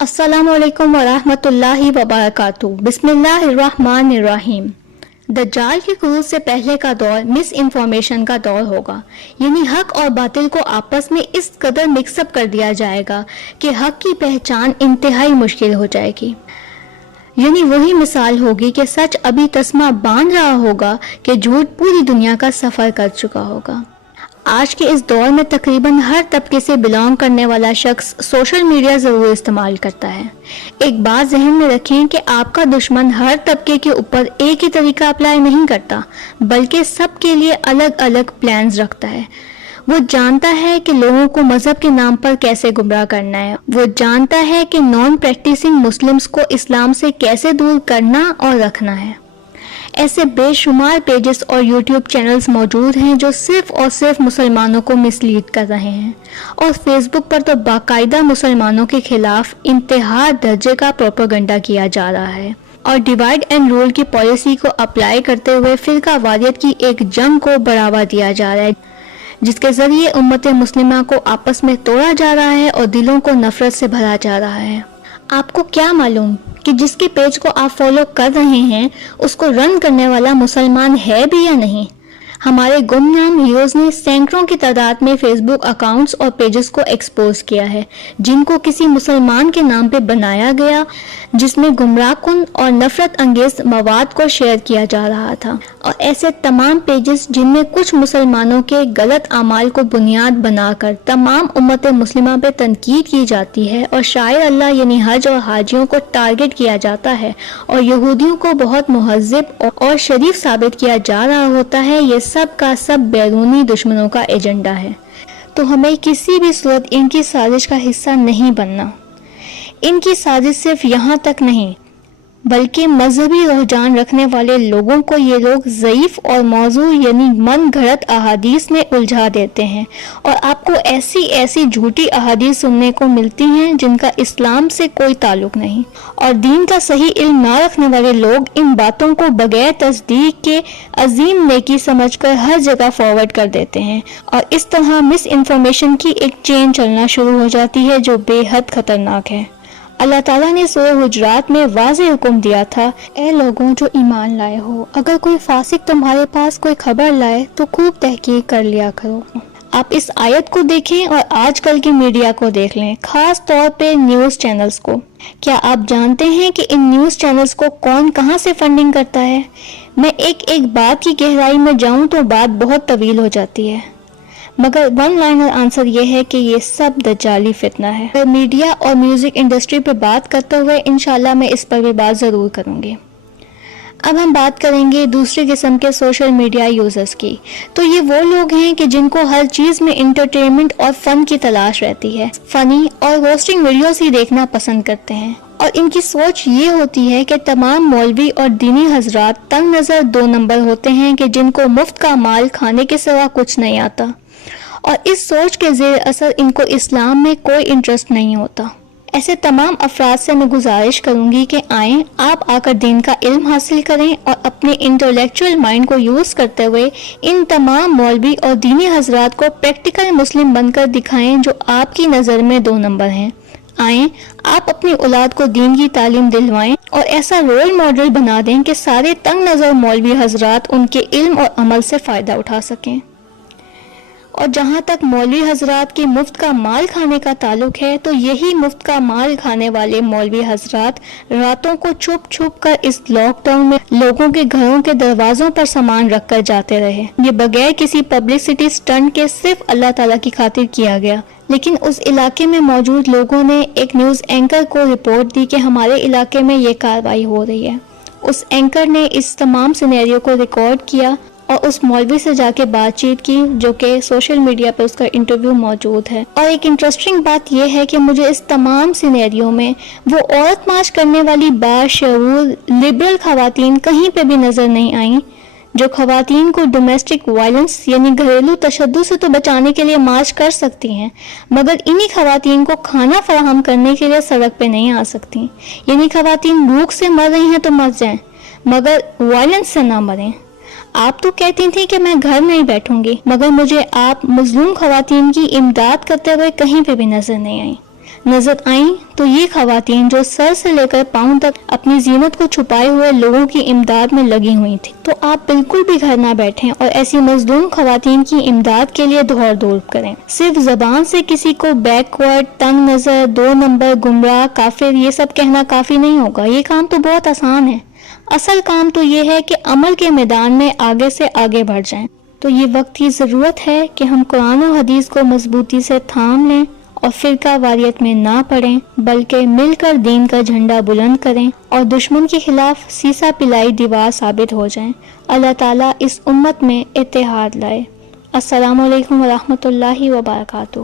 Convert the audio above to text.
السلام علیکم ورحمۃ اللہ وبرکاتہ۔ بسم اللہ الرحمن الرحیم۔ دجال کے خروج سے پہلے کا دور مس انفارمیشن کا دور ہوگا، یعنی حق اور باطل کو آپس میں اس قدر مکس اپ کر دیا جائے گا کہ حق کی پہچان انتہائی مشکل ہو جائے گی۔ یعنی وہی مثال ہوگی کہ سچ ابھی تسمہ باندھ رہا ہوگا کہ جھوٹ پوری دنیا کا سفر کر چکا ہوگا۔ آج کے اس دور میں تقریباً ہر طبقے سے بلانگ کرنے والا شخص سوشل میڈیا ضرور استعمال کرتا ہے۔ ایک بات ذہن میں رکھیں کہ آپ کا دشمن ہر طبقے کے اوپر ایک ہی طریقہ اپلائی نہیں کرتا، بلکہ سب کے لیے الگ الگ پلانز رکھتا ہے۔ وہ جانتا ہے کہ لوگوں کو مذہب کے نام پر کیسے گمراہ کرنا ہے، وہ جانتا ہے کہ نان پریکٹسنگ مسلمز کو اسلام سے کیسے دور کرنا اور رکھنا ہے۔ ایسے بے شمار پیجز اور یوٹیوب چینلز موجود ہیں جو صرف اور صرف مسلمانوں کو مسلیڈ کر رہے ہیں، اور فیس بک پر تو باقاعدہ مسلمانوں کے خلاف انتہا درجے کا پروپیگنڈا کیا جا رہا ہے، اور ڈیوائڈ اینڈ رول کی پالیسی کو اپلائی کرتے ہوئے فرقہ واریت کی ایک جنگ کو بڑھاوا دیا جا رہا ہے، جس کے ذریعے امت مسلمہ کو آپس میں توڑا جا رہا ہے اور دلوں کو نفرت سے بھرا جا رہا ہے۔ آپ کو کیا معلوم کہ جس کے پیج کو آپ فالو کر رہے ہیں اس کو رن کرنے والا مسلمان ہے بھی یا نہیں؟ ہمارے گمنام ہیروز نے سینکڑوں کی تعداد میں فیس بک اکاؤنٹس اور پیجز کو ایکسپوز کیا ہے، جن کو کسی مسلمان کے نام پہ بنایا گیا، جس میں گمراہ کن اور نفرت انگیز مواد کو شیئر کیا جا رہا تھا۔ اور ایسے تمام پیجز جن میں کچھ مسلمانوں کے غلط اعمال کو بنیاد بنا کر تمام امت مسلمہ پہ تنقید کی جاتی ہے، اور شاعر اللہ یعنی حج اور حاجیوں کو ٹارگٹ کیا جاتا ہے، اور یہودیوں کو بہت مہذب اور شریف ثابت کیا جا رہا ہوتا ہے، یہ سب کا سب بیرونی دشمنوں کا ایجنڈا ہے۔ تو ہمیں کسی بھی صورت ان کی سازش کا حصہ نہیں بننا۔ ان کی سازش صرف یہاں تک نہیں، بلکہ مذہبی رجحان رکھنے والے لوگوں کو یہ لوگ ضعیف اور موضوع یعنی من گھڑت احادیث میں الجھا دیتے ہیں، اور آپ کو ایسی جھوٹی احادیث سننے کو ملتی ہیں جن کا اسلام سے کوئی تعلق نہیں، اور دین کا صحیح علم نہ رکھنے والے لوگ ان باتوں کو بغیر تصدیق کے عظیم نیکی سمجھ کر ہر جگہ فارورڈ کر دیتے ہیں، اور اس طرح مس انفارمیشن کی ایک چین چلنا شروع ہو جاتی ہے جو بے حد خطرناک ہے۔ اللہ تعالیٰ نے سورہ حجرات میں واضح حکم دیا تھا، اے لوگوں جو ایمان لائے ہو، اگر کوئی فاسق تمہارے پاس کوئی خبر لائے تو خوب تحقیق کر لیا کرو۔ آپ اس آیت کو دیکھیں اور آج کل کی میڈیا کو دیکھ لیں، خاص طور پہ نیوز چینلز کو۔ کیا آپ جانتے ہیں کہ ان نیوز چینلز کو کون کہاں سے فنڈنگ کرتا ہے؟ میں ایک بات کی گہرائی میں جاؤں تو بات بہت طویل ہو جاتی ہے، مگر ون لائنر آنسر یہ ہے کہ یہ سب دجالی فتنہ ہے۔ میڈیا اور میوزک انڈسٹری پہ بات کرتے ہوئے انشاءاللہ میں اس پر بھی بات ضرور کروں گی۔ اب ہم بات کریں گے دوسری قسم کے سوشل میڈیا یوزرز کی۔ تو یہ وہ لوگ ہیں کہ جن کو ہر چیز میں انٹرٹینمنٹ اور فن کی تلاش رہتی ہے، فنی اور روسٹنگ ویڈیوز ہی دیکھنا پسند کرتے ہیں، اور ان کی سوچ یہ ہوتی ہے کہ تمام مولوی اور دینی حضرات تنگ نظر 2 نمبر ہوتے ہیں کہ جن کو مفت کا مال کھانے کے سوا کچھ نہیں آتا، اور اس سوچ کے زیر اثر ان کو اسلام میں کوئی انٹرسٹ نہیں ہوتا۔ ایسے تمام افراد سے میں گزارش کروں گی کہ آئیں آپ آ کر دین کا علم حاصل کریں، اور اپنے انٹلیکچوئل مائنڈ کو یوز کرتے ہوئے ان تمام مولوی اور دینی حضرات کو پریکٹیکل مسلم بن کر دکھائیں جو آپ کی نظر میں 2 نمبر ہیں۔ آئیں آپ اپنی اولاد کو دین کی تعلیم دلوائیں اور ایسا رول ماڈل بنا دیں کہ سارے تنگ نظر مولوی حضرات ان کے علم اور عمل سے فائدہ اٹھا سکیں۔ اور جہاں تک مولوی حضرات کے مفت کا مال کھانے کا تعلق ہے، تو یہی مفت کا مال کھانے والے مولوی حضرات راتوں کو چھپ چھپ کر اس لاک ڈاؤن میں لوگوں کے گھروں کے دروازوں پر سامان رکھ کر جاتے رہے۔ یہ بغیر کسی پبلسٹی سٹنٹ کے صرف اللہ تعالیٰ کی خاطر کیا گیا، لیکن اس علاقے میں موجود لوگوں نے ایک نیوز اینکر کو رپورٹ دی کہ ہمارے علاقے میں یہ کارروائی ہو رہی ہے۔ اس اینکر نے اس تمام سینیریو کو ریکارڈ کیا اور اس مولوی سے جا کے بات چیت کی، جو کہ سوشل میڈیا پہ اس کا انٹرویو موجود ہے۔ اور ایک انٹرسٹنگ بات یہ ہے کہ مجھے اس تمام سینیریو میں وہ عورت مارچ کرنے والی باشعور لبرل خواتین کہیں پہ بھی نظر نہیں آئیں، جو خواتین کو ڈومیسٹک وائلنس یعنی گھریلو تشدد سے تو بچانے کے لیے مارچ کر سکتی ہیں، مگر انہی خواتین کو کھانا فراہم کرنے کے لیے سڑک پہ نہیں آ سکتی۔ یعنی خواتین بھوک سے مر رہی ہیں تو مر جائیں، مگر وائلنس سے نہ مریں۔ آپ تو کہتی تھیں کہ میں گھر نہیں بیٹھوں گی، مگر مجھے آپ مظلوم خواتین کی امداد کرتے ہوئے کہیں پہ بھی نظر نہیں آئیں۔ نظر آئیں تو یہ خواتین جو سر سے لے کر پاؤں تک اپنی زینت کو چھپائے ہوئے لوگوں کی امداد میں لگی ہوئی تھی۔ تو آپ بالکل بھی گھر نہ بیٹھیں اور ایسی مظلوم خواتین کی امداد کے لیے دوڑ کریں۔ صرف زبان سے کسی کو بیکورڈ، تنگ نظر، 2 نمبر، گمراہ، کافر یہ سب کہنا کافی نہیں ہوگا۔ یہ کام تو بہت آسان ہے۔ اصل کام تو یہ ہے کہ عمل کے میدان میں آگے سے آگے بڑھ جائیں۔ تو یہ وقت کی ضرورت ہے کہ ہم قرآن و حدیث کو مضبوطی سے تھام لیں اور فرقہ واریت میں نہ پڑیں، بلکہ مل کر دین کا جھنڈا بلند کریں اور دشمن کے خلاف سیسا پلائی دیوار ثابت ہو جائیں۔ اللہ تعالیٰ اس امت میں اتحاد لائے۔ السلام علیکم ورحمۃ اللہ وبرکاتہ۔